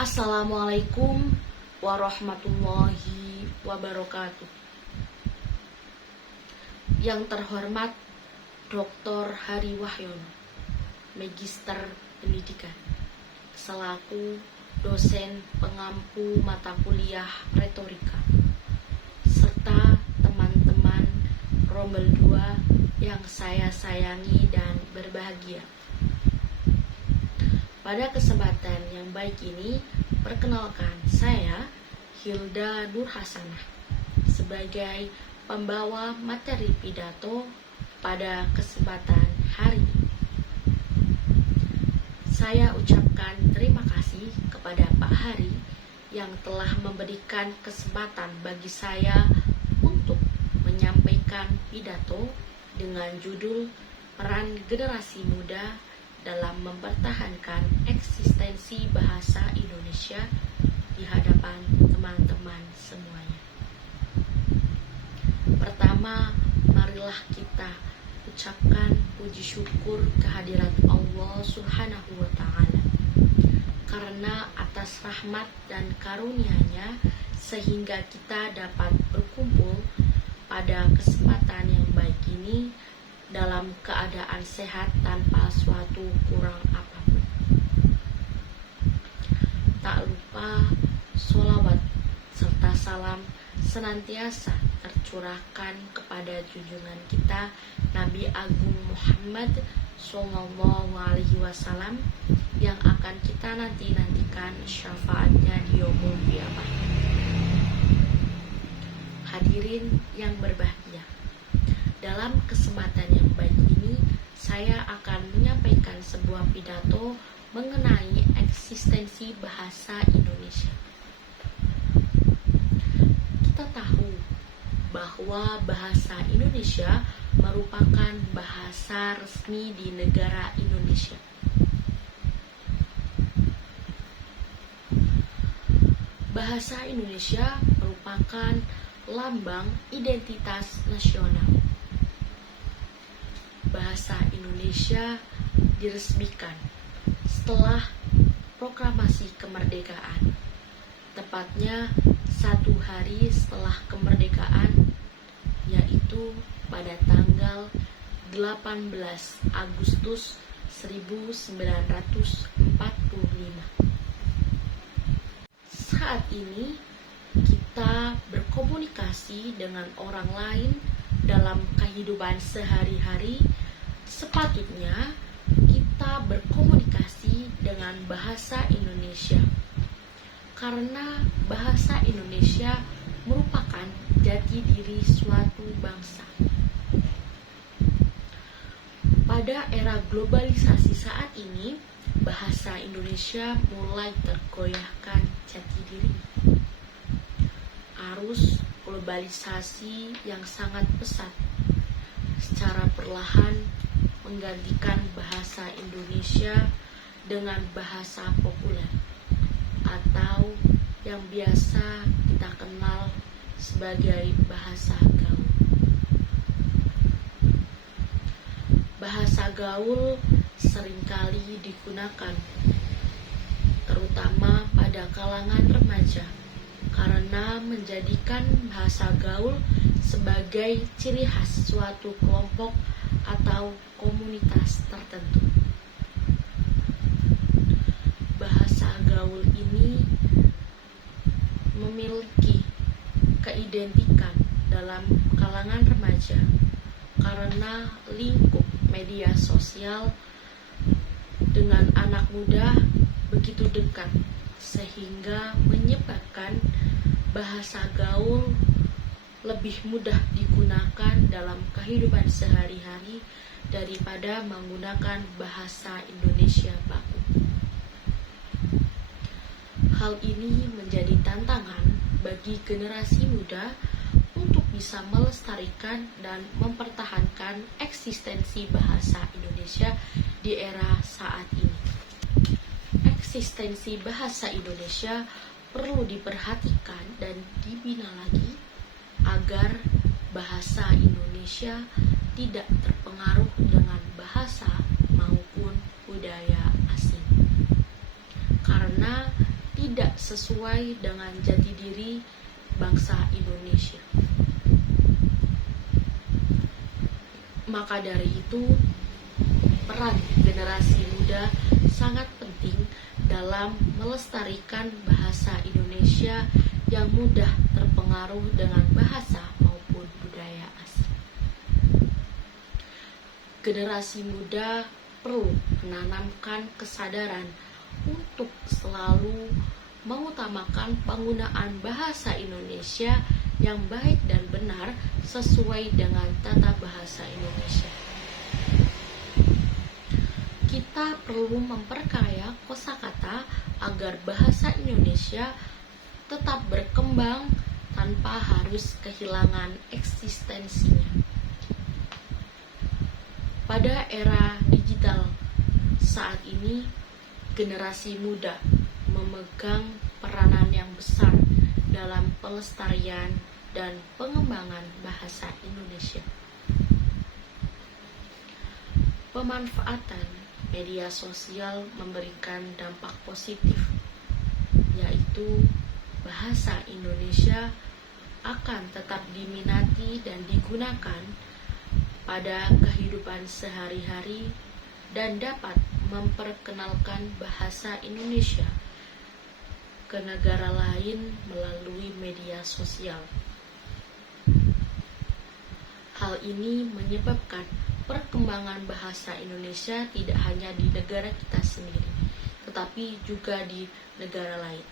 Assalamualaikum warahmatullahi wabarakatuh. Yang terhormat Dr. Hari Wahyono, Magister Pendidikan, selaku dosen pengampu mata kuliah retorika, serta teman-teman Rombel 2 yang saya sayangi dan berbahagia. Pada kesempatan yang baik ini, perkenalkan saya Hilda Nur Hasanah sebagai pembawa materi pidato pada kesempatan hari ini. Saya ucapkan terima kasih kepada Pak Hari yang telah memberikan kesempatan bagi saya untuk menyampaikan pidato dengan judul Peran Generasi Muda dalam mempertahankan eksistensi bahasa Indonesia di hadapan teman-teman semuanya. Pertama, marilah kita ucapkan puji syukur kehadirat Allah Subhanahu wa Ta'ala, karena atas rahmat dan karunia-Nya sehingga kita dapat berkumpul pada kesempatan yang baik ini dalam keadaan sehat tanpa suatu kurang apapun. Tak lupa sholawat serta salam senantiasa tercurahkan kepada junjungan kita Nabi Agung Muhammad SAW yang akan kita nantikan syafaatnya di yaumul qiyamah. Hadirin yang berbahagia, dalam kesempatan yang baik ini, saya akan menyampaikan sebuah pidato mengenai eksistensi bahasa Indonesia. Kita tahu bahwa bahasa Indonesia merupakan bahasa resmi di negara Indonesia. Bahasa Indonesia merupakan lambang identitas nasional. Bahasa Indonesia diresmikan setelah proklamasi kemerdekaan, tepatnya 1 hari setelah kemerdekaan, yaitu pada tanggal 18 Agustus 1945. Saat ini kita berkomunikasi dengan orang lain dalam kehidupan sehari-hari. Sepatutnya kita berkomunikasi dengan bahasa Indonesia, karena bahasa Indonesia merupakan jati diri suatu bangsa. Pada era globalisasi saat ini, bahasa Indonesia mulai tergoyahkan jati diri. Arus globalisasi yang sangat pesat secara perlahan menggantikan bahasa Indonesia dengan bahasa populer atau yang biasa kita kenal sebagai bahasa gaul. Bahasa gaul seringkali digunakan terutama pada kalangan remaja karena menjadikan bahasa gaul sebagai ciri khas suatu kelompok atau komunitas tertentu. Bahasa gaul ini memiliki keidentikan dalam kalangan remaja karena lingkup media sosial dengan anak muda begitu dekat, sehingga menyebabkan bahasa gaul lebih mudah digunakan dalam kehidupan sehari-hari daripada menggunakan bahasa Indonesia baku. Hal ini menjadi tantangan bagi generasi muda untuk bisa melestarikan dan mempertahankan eksistensi bahasa Indonesia di era saat ini. Eksistensi bahasa Indonesia perlu diperhatikan dan dibina lagi agar bahasa Indonesia tidak terpengaruh dengan bahasa maupun budaya asing. Karena tidak sesuai dengan jati diri bangsa Indonesia. Maka dari itu, peran generasi muda sangat penting dalam melestarikan bahasa Indonesia yang mudah terpengaruh dengan bahasa maupun budaya asing. Generasi muda perlu menanamkan kesadaran untuk selalu mengutamakan penggunaan bahasa Indonesia yang baik dan benar sesuai dengan tata bahasa Indonesia. Kita perlu memperkaya kosakata agar bahasa Indonesia tetap berkembang tanpa harus kehilangan eksistensinya. Pada era digital saat ini, generasi muda memegang peranan yang besar dalam pelestarian dan pengembangan bahasa Indonesia. Pemanfaatan media sosial memberikan dampak positif, yaitu bahasa Indonesia akan tetap diminati dan digunakan pada kehidupan sehari-hari dan dapat memperkenalkan bahasa Indonesia ke negara lain melalui media sosial. Hal ini menyebabkan perkembangan bahasa Indonesia tidak hanya di negara kita sendiri, tetapi juga di negara lain.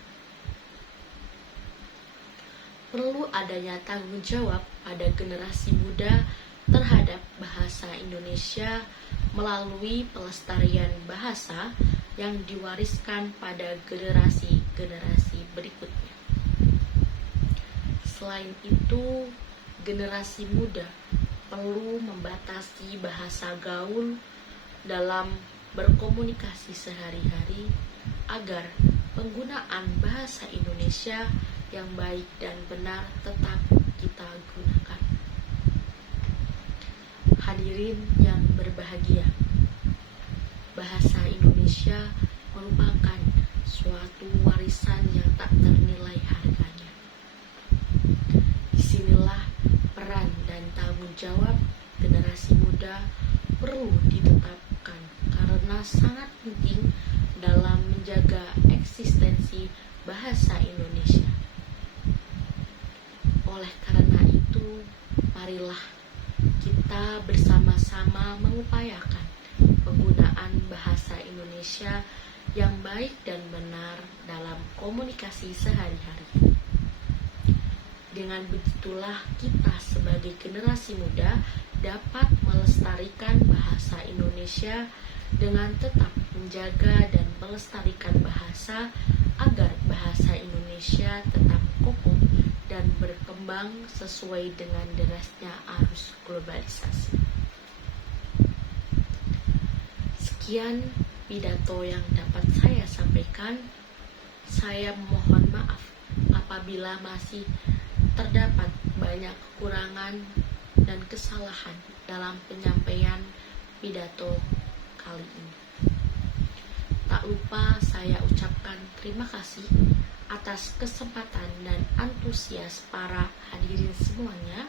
Perlu adanya tanggung jawab pada generasi muda terhadap bahasa Indonesia melalui pelestarian bahasa yang diwariskan pada generasi-generasi berikutnya. Selain itu, generasi muda perlu membatasi bahasa gaul dalam berkomunikasi sehari-hari agar penggunaan bahasa Indonesia yang baik dan benar tetap kita gunakan. Hadirin yang berbahagia, bahasa Indonesia merupakan suatu warisan yang tak ternilai harganya. Disinilah peran dan tanggung jawab generasi muda perlu ditetapkan karena sangat penting dalam menjaga eksistensi bahasa Indonesia. Oleh karena itu, marilah kita bersama-sama mengupayakan penggunaan bahasa Indonesia yang baik dan benar dalam komunikasi sehari-hari. Dengan begitulah kita sebagai generasi muda dapat melestarikan bahasa Indonesia dengan tetap menjaga dan melestarikan bahasa agar bahasa Indonesia tetap kokoh dan berkembang sesuai dengan derasnya arus globalisasi. Sekian pidato yang dapat saya sampaikan. Saya mohon maaf apabila masih terdapat banyak kekurangan dan kesalahan dalam penyampaian pidato kali ini. Tak lupa saya ucapkan terima kasih atas kesempatan dan antusias para hadirin semuanya,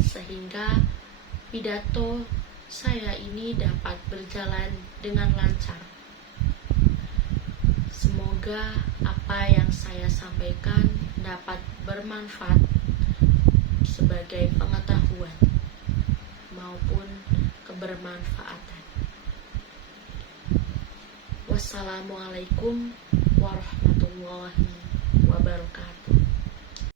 sehingga pidato saya ini dapat berjalan dengan lancar. Semoga apa yang saya sampaikan dapat bermanfaat sebagai pengetahuan maupun kebermanfaatan. Wassalamualaikum warahmatullahi wabarakatuh.